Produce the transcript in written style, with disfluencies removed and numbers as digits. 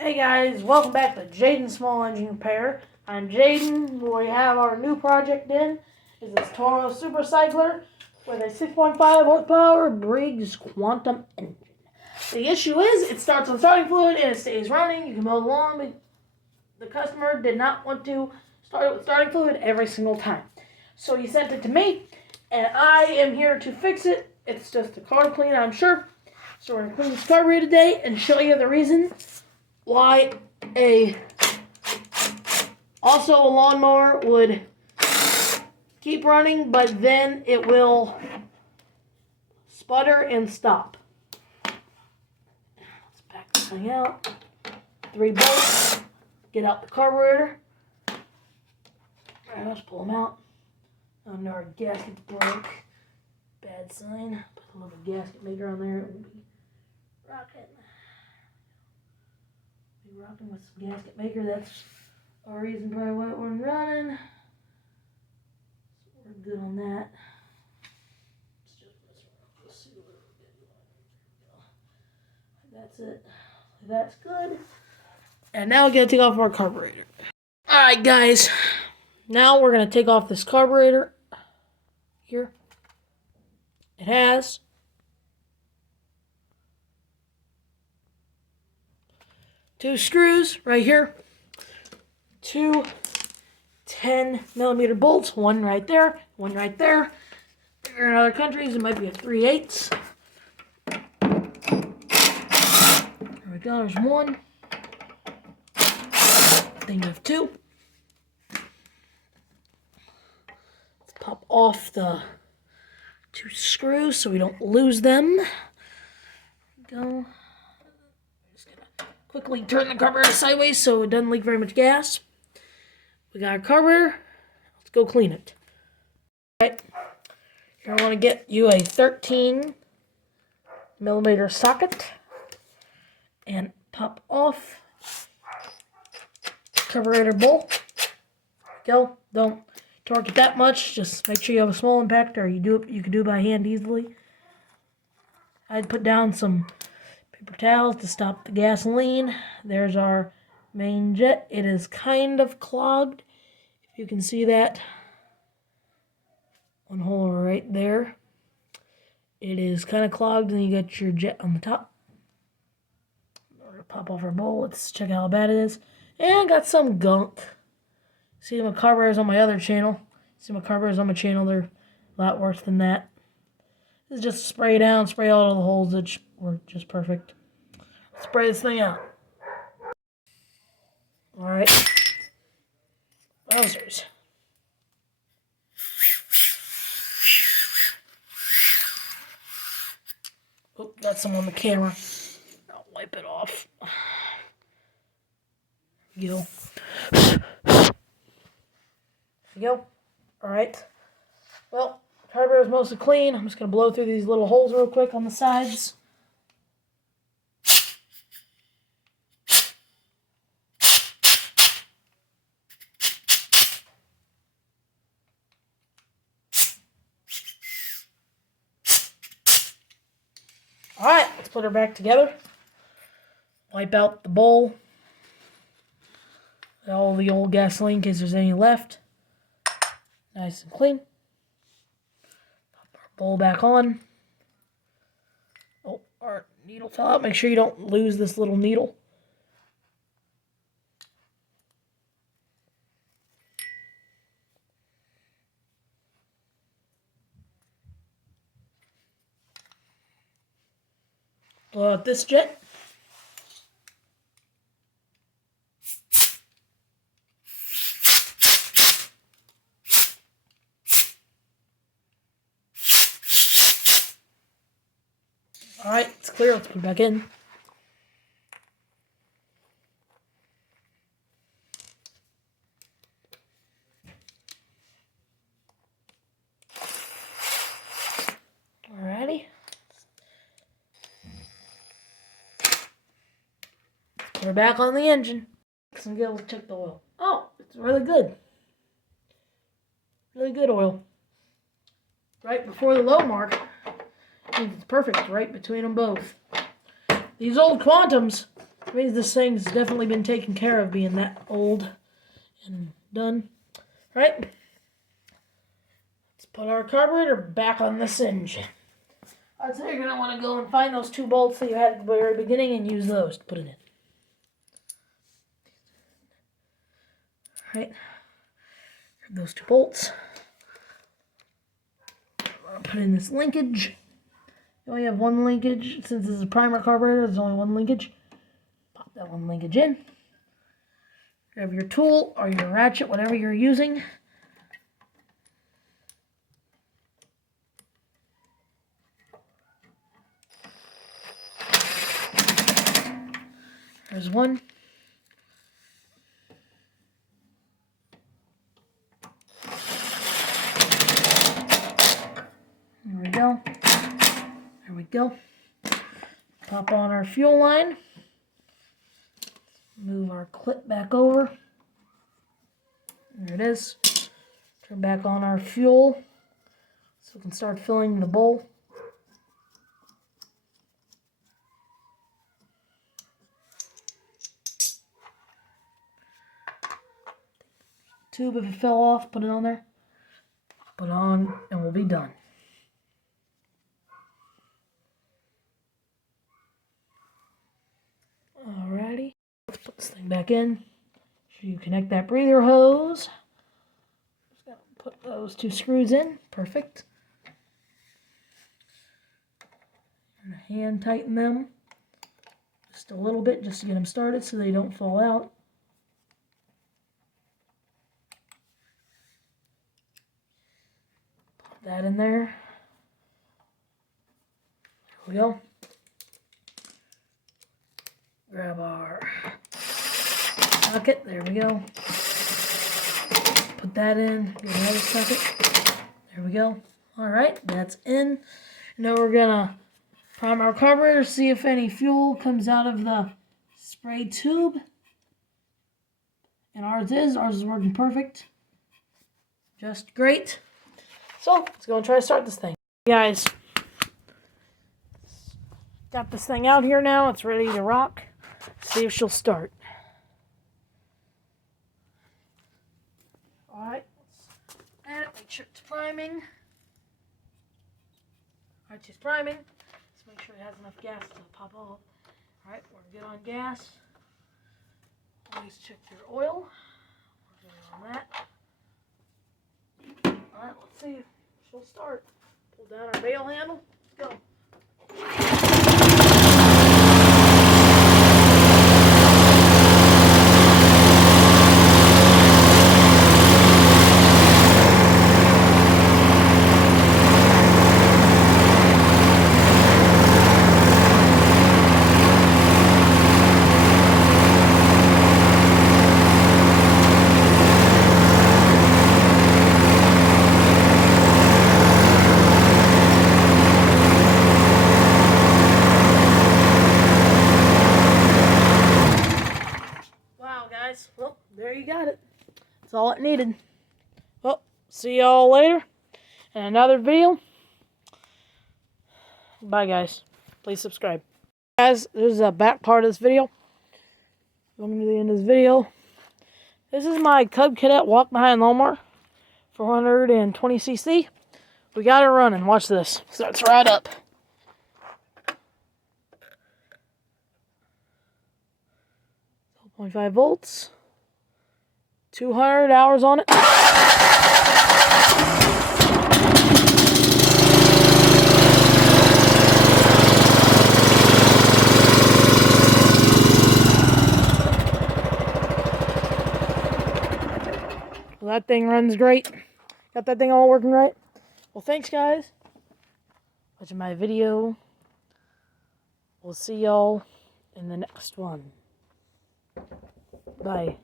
Hey guys, welcome back to Jaden's Small Engine Repair. I'm Jaden. We have our new project in. Is this Toro Super Cycler with a 6.5 horsepower Briggs Quantum engine. The issue is it starts on starting fluid and it stays running. You can mow the lawn, but the customer did not want to start it with starting fluid every single time. So he sent it to me, and I am here to fix it. It's just a carb clean, I'm sure. So we're going to clean this carburetor today and show you the reason why also a lawnmower would keep running, but then it will sputter and stop. Let's back this thing out. 3 bolts. Get out the carburetor. Alright, let's pull them out. Oh no, our gasket's broke. Bad sign. Put a little gasket maker on there. It will be rocking. Rocking with some gasket maker. That's our reason probably why it wasn't running. So we're good on that. Let's see what we're That's it. That's good. And now we're gonna take off our carburetor. Alright guys. Now we're gonna take off this carburetor here. It has 2 screws right here, 2 10mm bolts, one right there, one right there. In other countries, it might be a 3/8. There we go, there's one. Then you have 2. Let's pop off the 2 screws so we don't lose them. There we go. Quickly turn the carburetor sideways so it doesn't leak very much gas. We got our carburetor. Let's go clean it. Alright, you're going to want to get you a 13mm socket and pop off carburetor bolt. Go. Don't torque it that much. Just make sure you have a small impactor. You can do it by hand easily. I'd put down some paper towels to stop the gasoline. There's our main jet. It is kind of clogged. If you can see that. One hole right there. It is kind of clogged, and you got your jet on the top. We're going to pop off our bowl. Let's check out how bad it is. And got some gunk. See my carburetors on my other channel. See my carburetors on my channel. They're a lot worse than that. This is just spray down, spray all of the holes that were just perfect. Spray this thing out. Alright. Wowzers. Oh, got some on the camera. I'll wipe it off. There we go. There we go. Alright. Well, carburetor is mostly clean. I'm just going to blow through these little holes real quick on the sides. Alright, let's put her back together. Wipe out the bowl. All the old gasoline in case there's any left. Nice and clean. Pop our bowl back on. Oh, our needle fell out. Make sure you don't lose this little needle. Blow out this jet. Alright, it's clear. Let's put it back in. Alrighty. Put her back on the engine. Let's check the oil. Oh, it's really good. Really good oil. Right before the low mark. It's perfect right between them both. These old Quantums, It means this thing's definitely been taken care of, being that old and done. Right? Let's put our carburetor back on this engine. I'd say you're going to want to go and find those 2 bolts that you had at the very beginning and use those to put it in. Right? Grab those 2 bolts. Put in this linkage. You only have 1 linkage. Since this is a primer carburetor, there's only 1 linkage. Pop that 1 linkage in. Grab your tool or your ratchet, whatever you're using. There's 1. There we go. There we go. Pop on our fuel line. Move our clip back over. There it is. Turn back on our fuel so we can start filling the bowl. Tube, if it fell off, put it on there. Put it on and we'll be done. Alrighty. Let's put this thing back in. So you connect that breather hose. Just gotta put those 2 screws in. Perfect. And hand tighten them just a little bit just to get them started so they don't fall out. Put that in there. There we go. Grab our socket. There we go. Put that in. Get another socket. There we go. Alright, that's in. Now we're gonna prime our carburetor, see if any fuel comes out of the spray tube. And ours is working perfect. Just great. So, let's go and try to start this thing. Guys, got this thing out here now. It's ready to rock. See if she'll start. Alright, let's add it. Make sure it's priming. Alright, she's priming. Let's make sure it has enough gas to pop off. Alright, we're good on gas. Always check your oil. We're good on that. Alright, let's see if she'll start. Pull down our bail handle. Let's go. Well, there you got it. That's all it needed. Well, see y'all later in another video. Bye, guys. Please subscribe. Guys, this is the back part of this video. Coming to the end of this video. This is my Cub Cadet walk-behind lawnmower. 420cc. We got it running. Watch this. Starts right up. 12.5 volts. 200 hours on it. Well, that thing runs great. Got that thing all working right. Well, thanks, guys. Watching my video. We'll see y'all in the next one. Bye.